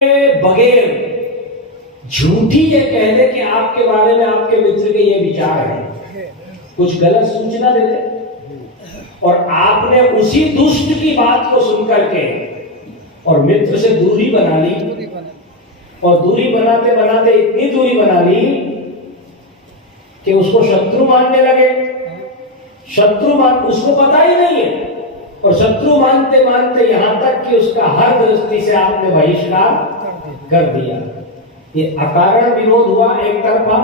बगैर झूठी ये कह दे कि आपके बारे में आपके मित्र के ये विचार है, कुछ गलत सूचना देते और आपने उसी दुष्ट की बात को सुनकर के और मित्र से दूरी बना ली और दूरी बनाते बनाते इतनी दूरी बना ली कि उसको शत्रु मानने लगे। उसको पता ही नहीं है और शत्रु मानते मानते यहां तक कि उसका हर दृष्टि से आपने बहिष्कार कर दिया। ये अकारण विरोध हुआ, एक तरफा।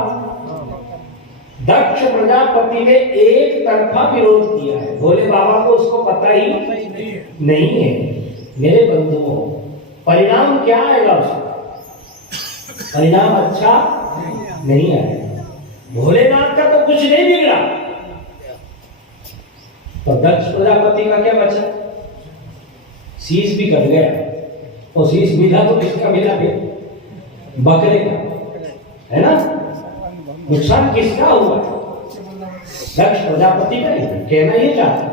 दक्ष प्रजापति ने एक तरफा विरोध किया है, भोले बाबा को उसको पता ही नहीं है। मेरे बंधुओं, परिणाम क्या आएगा उसका? परिणाम अच्छा नहीं आएगा। भोलेनाथ का तो कुछ नहीं बिगड़ा, तो दक्ष प्रजापति का क्या बचा? शीश भी कट गया और शीश मिला तो किसका मिला? फिर बकरे का, है ना? नुकसान किसका हुआ? दक्ष प्रजापति का ही। कहना ये चाहता,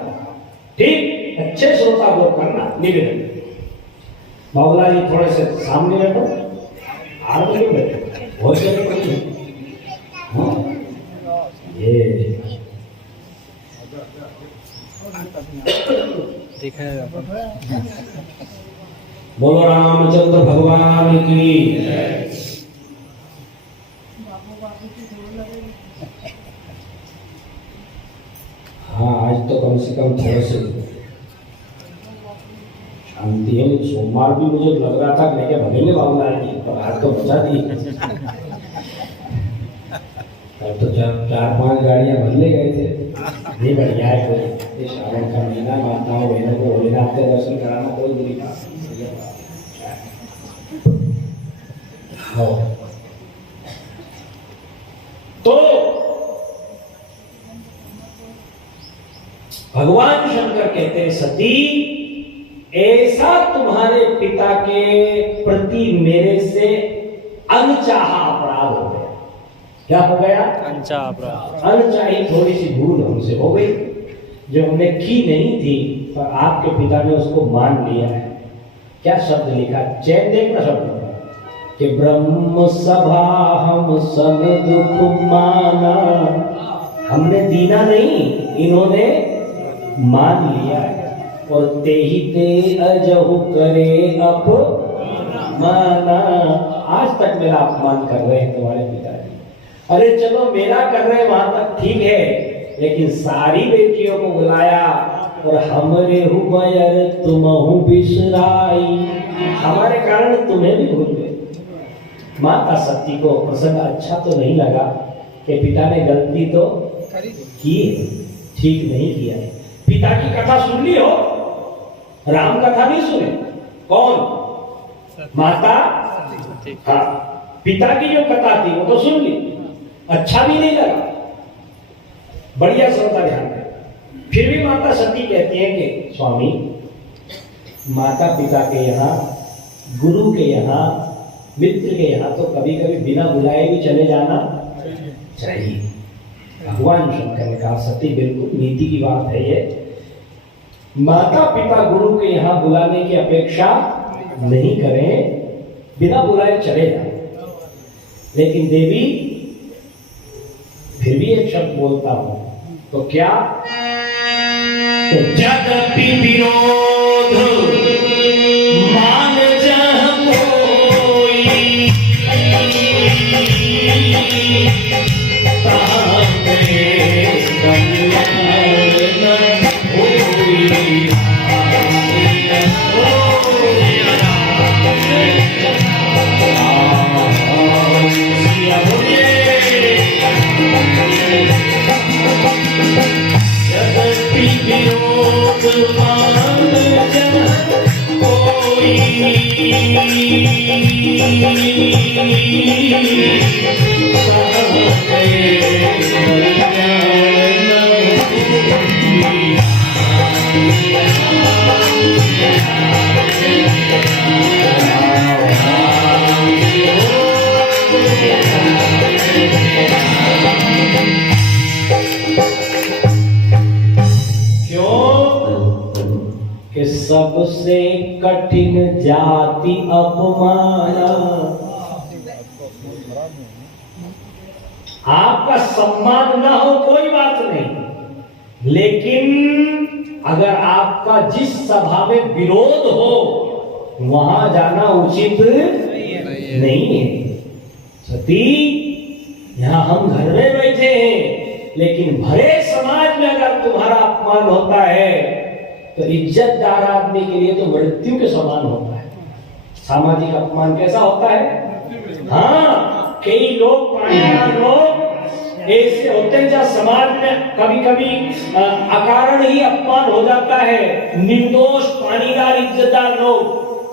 ठीक? अच्छे श्रोता को करना निवेदन। बाबूलाल जी थोड़े से सामने बैठो, आगे क्यों बैठो? बहुत जगह पड़ी है। ये बोलो रामचंद्र भगवान की। हाँ, आज तो कम से कम थोड़े से शांति है। सोमवार भी मुझे लग रहा था लेके भगेंगे बाबूलाल जी, पर आज तो बचा दी। तो चार पांच गाड़ियां बदले गए थे। नहीं बढ़िया है, कोई श्रावण का महीना, माताओं बहनों को भोलेनाथ के दर्शन कराना कोई बुरी बात नहीं। तो भगवान शंकर कहते हैं, सती ऐसा तुम्हारे पिता के प्रति मेरे से अनचाहा अपराध हो गया। क्या हो गया? अनचाही थोड़ी सी भूल हमसे हो गई, जो हमने की नहीं थी, पर आपके पिता ने उसको मान लिया है। क्या शब्द लिखा? चैन देखना शब्द कि ब्रह्म सभा हम सन दुख माना। हमने दीना नहीं, इन्होंने मान लिया है। और ते ही ते अजहु करे अपमाना। आज तक मेरा अपमान कर रहे हैं तुम्हारे पिताजी। अरे चलो, मेरा कर रहे हैं वहां तक ठीक है, लेकिन सारी बेटियों को बुलाया और हमरे हुबयर तुमहु बिसराई। हमारे कारण तुम्हें भी भूल गए। माता सती को प्रसंग अच्छा तो नहीं लगा कि पिता ने गलती तो की है, ठीक नहीं किया है। पिता की कथा सुन ली हो, राम कथा नहीं सुने। कौन? माता। हाँ, पिता की जो कथा थी वो तो सुन ली, अच्छा भी नहीं लगा। बढ़िया श्रोता ध्यान दें। फिर भी माता सती कहती है कि स्वामी, माता पिता के यहाँ, गुरु के यहाँ, मित्र के यहाँ तो कभी कभी बिना बुलाए भी चले जाना चाहिए। भगवान शंकर ने कहा, सती बिल्कुल नीति की बात है ये। माता पिता गुरु के यहाँ बुलाने की अपेक्षा नहीं करें, बिना बुलाए चले जाए। लेकिन देवी, फिर भी एक शब्द बोलता हूं, तो क्या? तो जगति विरोध मान जह कोई, सबसे कठिन जाति अपमान आपका सम्मान ना हो कोई बात नहीं, लेकिन अगर आपका जिस सभा में विरोध हो वहां जाना उचित नहीं है। सती, यहां हम घर में बैठे हैं, लेकिन भरे समाज में अगर तुम्हारा अपमान होता है तो इज्जतदार आदमी के लिए तो मृत्यु के समान होता है। सामाजिक अपमान कैसा होता है? हाँ, कई लोग पानीदार लोग ऐसे होते हैं जहाँ समाज में कभी कभी अकारण ही अपमान हो जाता है। निर्दोष पानीदार इज्जतदार लोग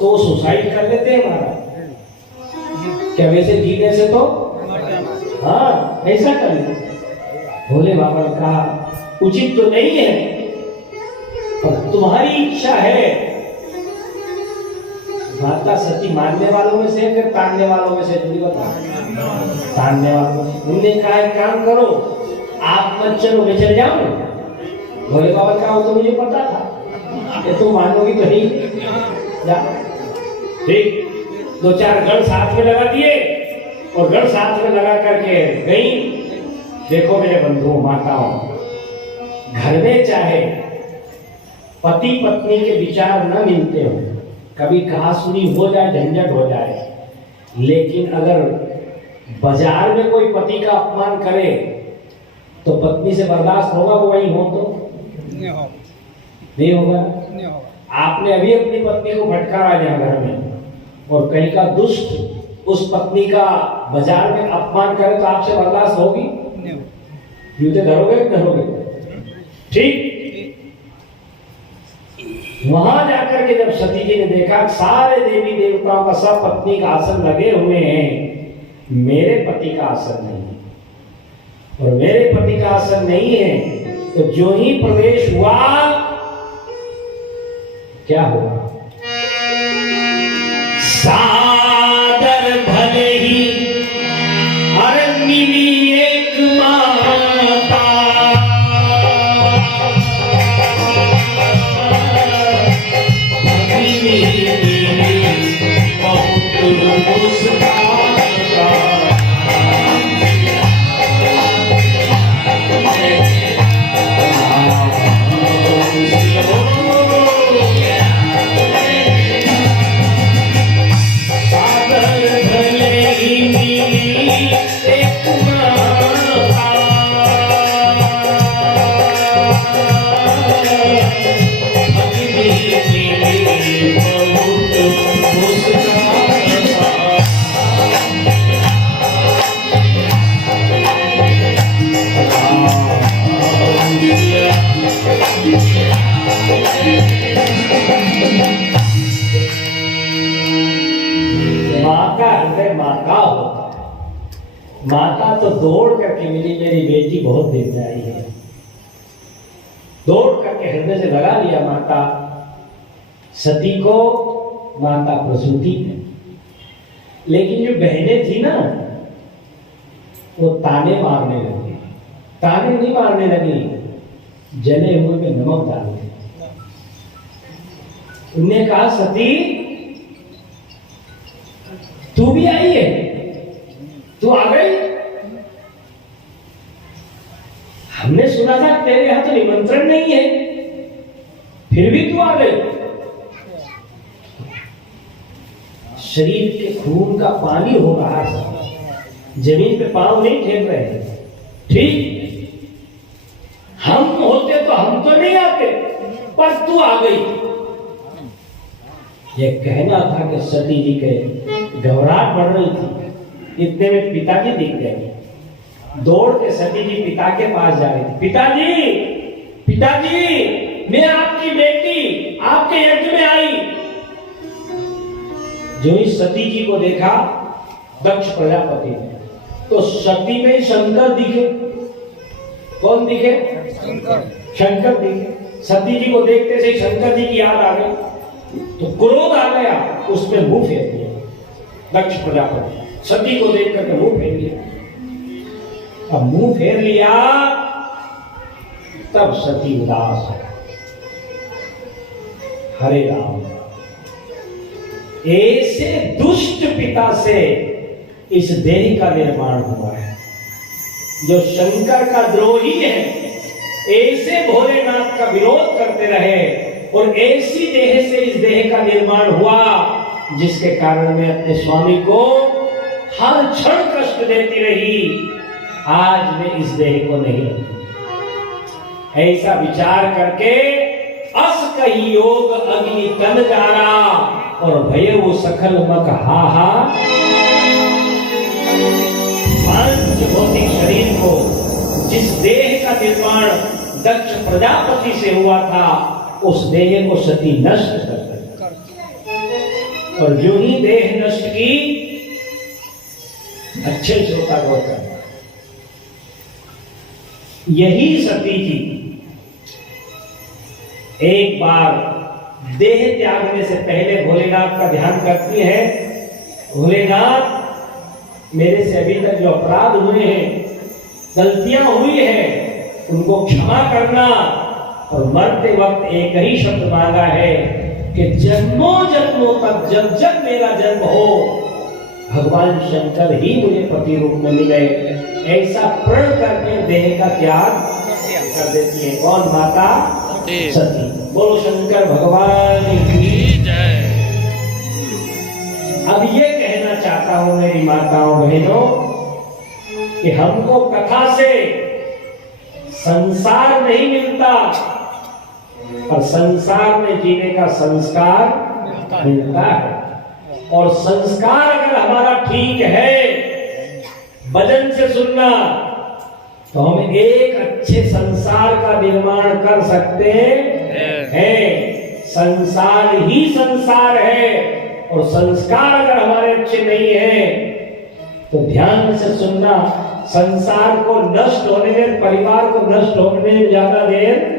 तो सुसाइड कर लेते हैं। हमारा क्या वैसे जीने से तो हाँ ऐसा कर लेते। भोले बाबा ने कहा उचित तो नहीं है, पर तुम्हारी इच्छा है। माता सती मानने वालों में से फिर तानने वालों में से नहीं बता, तानने वालों में। उन्होंने कहा एक काम करो, आप मत चलो, मैं चल जाऊं। भोले बाबा का हो तो मुझे पता था कि तुम मानोगी तो नहीं। ठीक, 2-4 गढ़ साथ में लगा दिए और गढ़ साथ में लगा करके गई। देखो मेरे बंधुओं माताओं, घर में चाहे पति पत्नी के विचार न मिलते हो, कभी कहा सुनी हो जाए, झंझट हो जाए, लेकिन अगर बाजार में कोई पति का अपमान करे तो पत्नी से बर्दाश्त होगा? वो वही हो तो नहीं होगा। आपने अभी अपनी पत्नी को फटकारा जहाँ घर में, और कहीं का दुष्ट उस पत्नी का बाजार में अपमान करे तो आपसे बर्दाश्त होगी? जूते धरोगे धरोगे? ठीक, वहां जाकर के जब सती जी ने देखा सारे देवी देवताओं का सब पत्नी का आसन लगे हुए हैं, मेरे पति का आसन नहीं है, और मेरे पति का आसन नहीं है, तो जो ही प्रवेश हुआ क्या हुआ? सादर भले ही अरे मिली एक माता, माँ का हृदय माता होता है। माता तो दौड़ करके मिली, मेरी बेटी बहुत दिन से आई है, दौड़ करके हृदय से लगा लिया माता सती को, माता प्रसूति है। लेकिन जो बहनें थी ना, वो ताने मारने लगी। ताने नहीं मारने लगी, जले हुए में नमक डाल दिया। उन्होंने कहा सती तू भी आई है, तू आ गई? हमने सुना था तेरे यहां तो निमंत्रण नहीं है, फिर भी तू आ गई। शरीर के खून का पानी हो रहा है, जमीन पे पांव नहीं फेर रहे। ठीक, हम होते तो हम तो नहीं आते, पर तू आ गई। ये कहना था कि सती जी के घबराहट बढ़ रही थी। इतने में पिताजी दिख गए, दौड़ के सती जी पिता के पास जा रही थी। पिताजी, पिताजी, मैं आपकी बेटी आपके यज्ञ में आई। जो ही सती जी को देखा दक्ष प्रजापति ने, तो सती में शंकर दिखे। कौन दिखे? शंकर दिखे। सती जी को देखते से शंकर जी की याद आ गई, तो क्रोध आ गया, उसमें मुंह फेर दिया। दक्ष प्रजापति सती को देख करके मुंह फेर लिया। अब मुंह फेर लिया, तब सती उदास है। हरे राम, ऐसे दुष्ट पिता से इस देह का निर्माण हुआ है। जो शंकर का द्रोही है, ऐसे भोलेनाथ का विरोध करते रहे और ऐसी देह से इस देह का निर्माण हुआ जिसके कारण मैं अपने स्वामी को हर क्षण कष्ट देती रही। आज मैं इस देह को नहीं, ऐसा विचार करके अस कही योग अग्नि तन जारा और भय वो सखल मक हा हा। पांच भौतिक शरीर को, जिस देह का निर्माण दक्ष प्रजापति से हुआ था, उस देह को सती नष्ट कर दी। और जो ही देह नष्ट की, अच्छे श्रोता गौर करना, यही सती जी एक बार देह त्यागने से पहले भोलेनाथ का ध्यान करती है। भोलेनाथ, मेरे से अभी तक जो अपराध हुए हैं, गलतियां हुई है, उनको क्षमा करना। और मरते वक्त एक ही शब्द मांगा है कि जन्मों जन्मों तक जब जब मेरा जन्म हो, भगवान शंकर ही मुझे पति रूप में मिले। ऐसा प्रण करके देह का त्याग कर देती है। कौन? माता सती। बोलो शंकर भगवान की जय। अब ये कहना चाहता हूं मेरी माताओं बहनों कि हमको कथा से संसार नहीं मिलता, और संसार में जीने का संस्कार मिलता है। और संस्कार अगर हमारा ठीक है, भजन से सुनना, तो हम एक अच्छे संसार का निर्माण कर सकते हैं। संसार ही संसार है, और संस्कार अगर हमारे अच्छे नहीं है तो ध्यान से सुनना, संसार को नष्ट होने में, परिवार को नष्ट होने में ज्यादा देर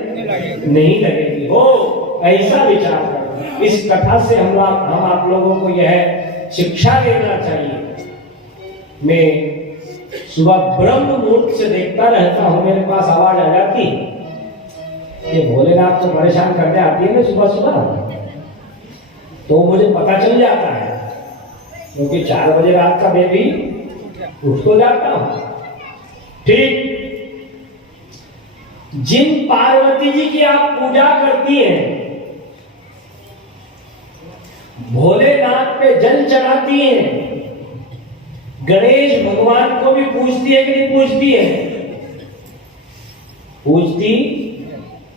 नहीं लगेगी। हो ऐसा विचार करना। इस कथा से हम आप लोगों को यह शिक्षा लेना चाहिए। मैं सुबह ब्रह्म मुहूर्त से देखता रहता हूं, मेरे पास आवाज आ जाती ये भोलेनाथ को परेशान करने आती है ना सुबह सुबह, तो मुझे पता चल जाता है, क्योंकि 4 बजे रात का मैं भी उठ तो जाता हूं। ठीक जिन पार्वती जी की आप पूजा करती हैं, भोलेनाथ पे जल चढ़ाती हैं, गणेश भगवान को भी पूजती है कि नहीं पूजती है? पूजती।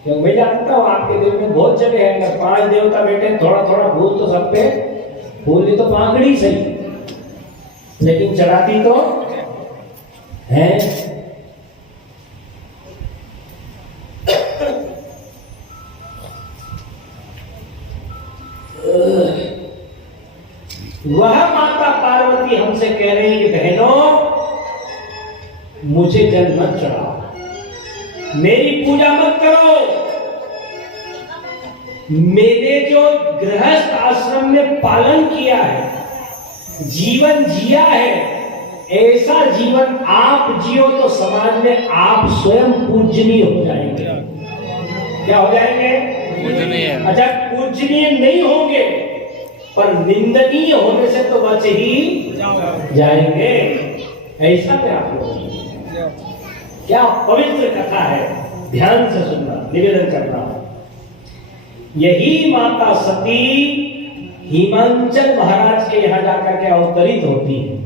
क्यों? मैं जानता हूं आपके दिल में बहुत जगह है, अगर 5 देवता बैठे, थोड़ा थोड़ा भूल तो सब पे, भूल तो पांगड़ी सही, लेकिन चढ़ाती तो है। वह माता पार्वती हमसे कह रही कि बहनों, मुझे जल मत चढ़ाओ, मेरी पूजा मत करो। मैंने जो गृहस्थ आश्रम में पालन किया है, जीवन जिया है, ऐसा जीवन आप जियो तो समाज में आप स्वयं पूजनीय हो जाएंगे। क्या हो जाएंगे? पूजनीय। अच्छा, पूजनीय नहीं होंगे, पर निंदनीय होने से तो बच ही जाएंगे। ऐसा क्या आप लोग? क्या पवित्र कथा है, ध्यान से सुनना, निवेदन करना। यही माता सती हिमांचल महाराज के यहां जाकर के अवतरित होती है।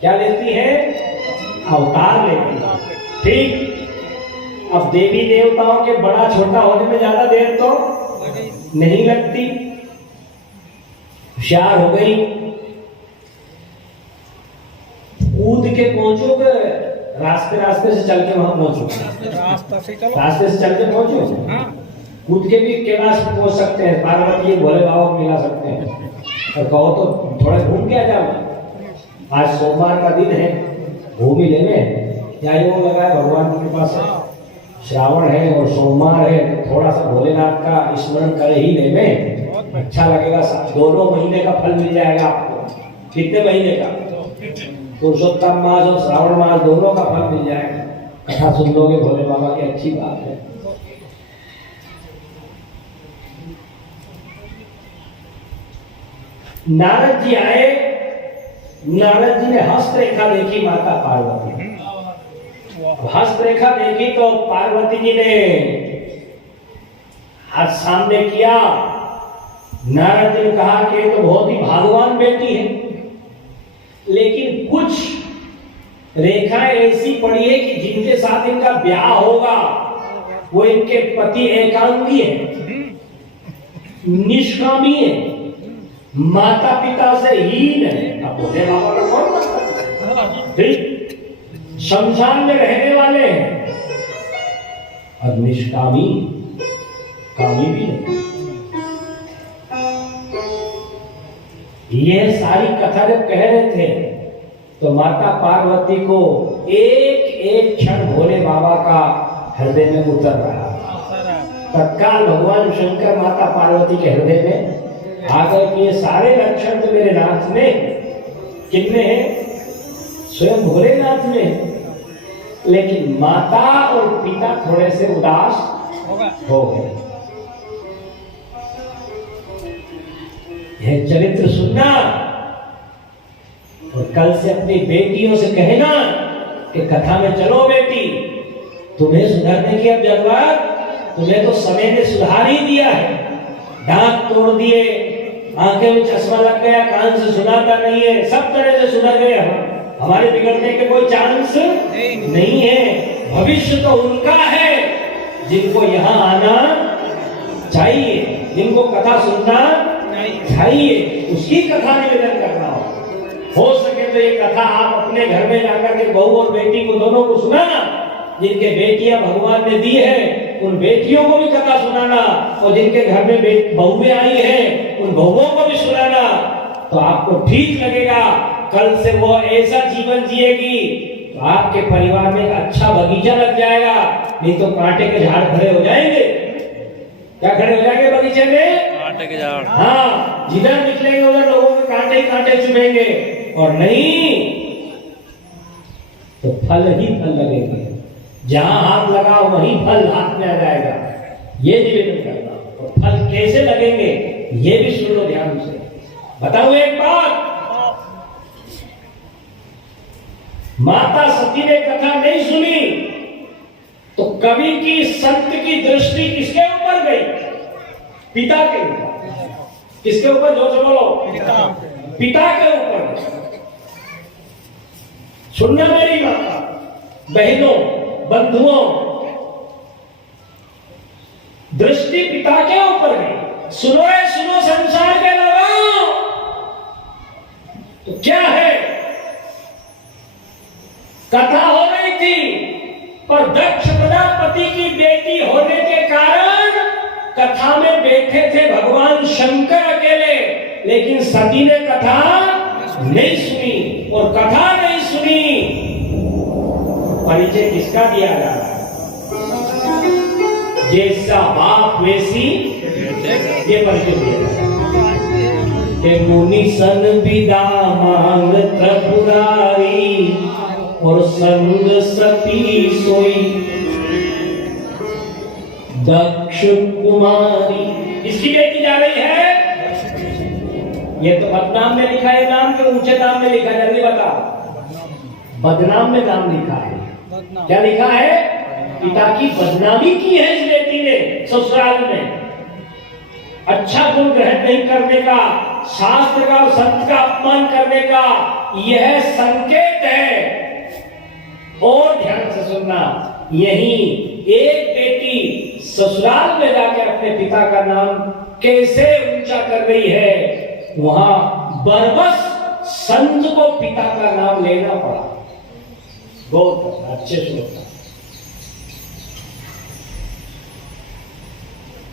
क्या लेती है? अवतार लेती है। ठीक। अब देवी देवताओं के बड़ा छोटा होने में ज्यादा देर तो नहीं लगती, होशियार हो गई, कूद के पहुंचोगे, रास्ते से चल के वहां पहुंचो, रास्ते से चल के पहुंचो, कूद के भी कैलाश में पहुंच सकते हैं, पार्वती भोले बाबा को मिला सकते हैं। और कहो तो थोड़ा घूम के आ जाओ, आज सोमवार का दिन है, घूम ही लेने, क्या योग लगा है भगवान के पास, श्रावण है और सोमवार है, थोड़ा सा भोलेनाथ का स्मरण कर ही लेने, अच्छा लगेगा। दोनों महीने का फल मिल जाएगा आपको। कितने महीने का? पुरुषोत्तम मास और श्रावण मास दोनों का फल मिल जाएगा। कथा सुन लोगे भोले बाबा की, अच्छी बात है। नारद जी आए, नारद जी ने हस्तरेखा देखी माता पार्वती, हस्तरेखा देखी तो पार्वती जी ने हाथ सामने किया। नारद जी ने कहा कि ये तो बहुत ही भाग्यवान बेटी है, लेकिन कुछ रेखाएं ऐसी पड़ी है कि जिनके साथ इनका ब्याह होगा वो इनके पति एकांगी है, निष्कामी है, माता पिता से हीन है। अब बोले बाबा का कौन शमशान में रहने वाले हैं और निष्कामी कामी भी नहीं। यह सारी कथा जब कह रहे थे तो माता पार्वती को एक एक क्षण भोले बाबा का हृदय में उतर रहा। तत्काल भगवान शंकर माता पार्वती के हृदय में आ गए कि ये सारे लक्षण तो मेरे नाथ में कितने हैं, स्वयं भोलेनाथ में, लेकिन माता और पिता थोड़े से उदास हो गए। यह चरित्र सुनना और कल से अपनी बेटियों से कहना कि कथा में चलो बेटी, तुम्हें सुधरने की अब जरूरत, तुम्हें तो समय ने सुधार ही दिया है। दांत तोड़ दिए, आंखें में चश्मा लग गया, कान से सुनाता नहीं है, सब तरह से सुधर गए। हमारे बिगड़ने के कोई चांस नहीं है। भविष्य तो उनका है जिनको यहाँ आना चाहिए, जिनको कथा सुनना चाहिए, उसकी कथा निवेदन करना हो सके तो ये कथा आप अपने घर में जाकर के बहू और बेटी को दोनों को सुनाना। जिनके बेटियां भगवान ने दी है उन बेटियों को भी कथा सुनाना, और जिनके घर में बहुएं आई हैं उन बहुओं को भी सुनाना, तो आपको ठीक लगेगा। कल से वो ऐसा जीवन जिएगी तो आपके परिवार में अच्छा बगीचा लग जाएगा, नहीं तो कांटे के झाड़ खड़े हो जाएंगे। क्या खड़े हो जाएंगे बगीचे में? कांटे के झाड़। हाँ, जिधर निकलेंगे उधर लोगों के कांटे ही कांटे चुभेंगे, और नहीं तो फल ही फल लगेंगे। जहां हाथ लगाओ वहीं फल हाथ में आ जाएगा। ये निवेदन करना। और फल कैसे लगेंगे ये भी सुन लो ध्यान से। बताओ एक बात, माता सती ने कथा नहीं सुनी तो कवि की संत की दृष्टि किसके ऊपर गई? पिता के ऊपर। किसके ऊपर? जोर से बोलो। पिता के ऊपर। सुनना मेरी माता बहनों बंधुओं, दृष्टि पिता के ऊपर गई। सुनो सुनो संसार के लोगों, तो क्या है? कथा हो रही थी पर दक्ष प्रजापति की बेटी होने के कारण कथा में बैठे थे भगवान शंकर अकेले, लेकिन सती ने कथा नहीं सुनी। और कथा नहीं सुनी, परिचय किसका दिया जा रहा है? जैसा बाप वैसी ये परिचय दिया जा रहा है कि मुनि सन विदा मांग त्रिपुरारी और संग सती सोई दक्ष कुमारी। इसकी बेटी जा रही है। ये तो बदनाम में लिखा है नाम के ऊंचे नाम में लिखा है? जल्दी बताओ। बदनाम में नाम लिखा है। क्या लिखा है? पिता की बदनामी की है इस बेटी ने ससुराल में। अच्छा गुण ग्रहण नहीं करने का, शास्त्र का और संत का अपमान करने का यह संकेत है। और ध्यान से सुनना, यही एक बेटी ससुराल में जाकर अपने पिता का नाम कैसे ऊंचा कर रही है, वहां बरबस संत को पिता का नाम लेना पड़ा। बहुत अच्छे सुनता।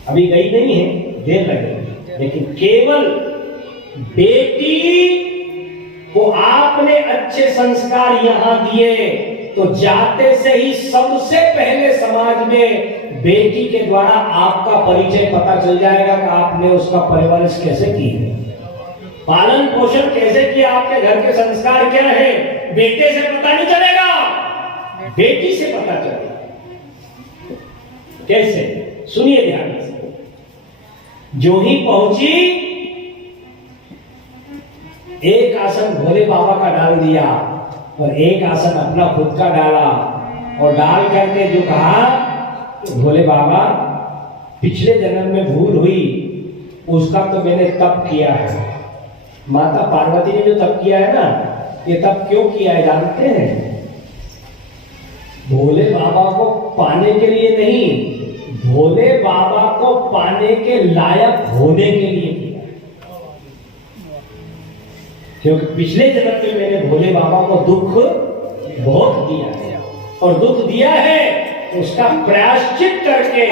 अभी गई नहीं है, देर लगेगी, लेकिन केवल बेटी को आपने अच्छे संस्कार यहां दिए तो जाते से ही सबसे पहले समाज में बेटी के द्वारा आपका परिचय पता चल जाएगा कि आपने उसका परवरिश कैसे की है, पालन पोषण कैसे किया, आपके घर के संस्कार क्या है। बेटे से पता नहीं चलेगा, बेटी से पता चलेगा। कैसे? सुनिए ध्यान से। जो ही पहुंची, एक आसन भोले बाबा का डाल दिया और एक आसन अपना खुद का डाला। और डाल करके जो कहा, भोले बाबा पिछले जन्म में भूल हुई, उसका तो मैंने तप किया है। माता पार्वती ने जो तप किया है ना, ये तप क्यों किया है जानते हैं? भोले बाबा को पाने के लिए नहीं, भोले बाबा को पाने के लायक होने के लिए किया। क्योंकि पिछले जन्म में मैंने भोले बाबा को दुख बहुत दिया है, और दुख दिया है उसका प्रायश्चित करके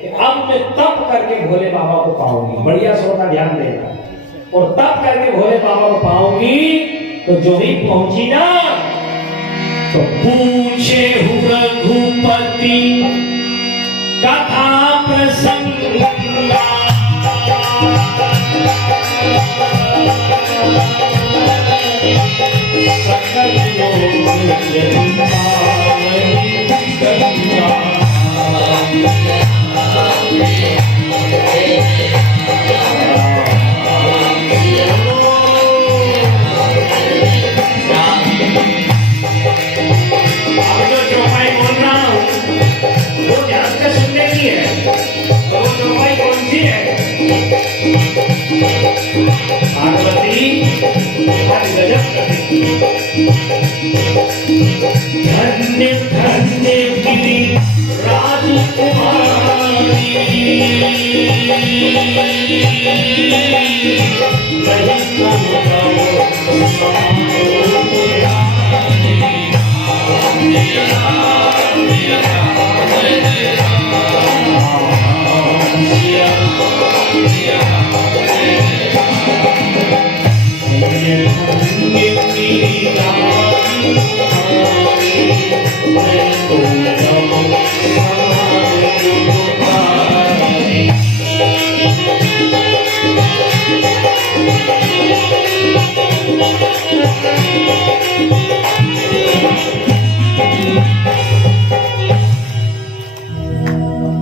कि अब मैं तप करके भोले बाबा को पाऊंगी। बढ़िया श्रोता ध्यान देना। और तप करके भोले बाबा को पाऊंगी, तो जो ही पहुंची ना, तो पूछे रघुपति कथा प्रसंग, सकल लोग धन्य धन्य गिरि राजकुमारी, नहीं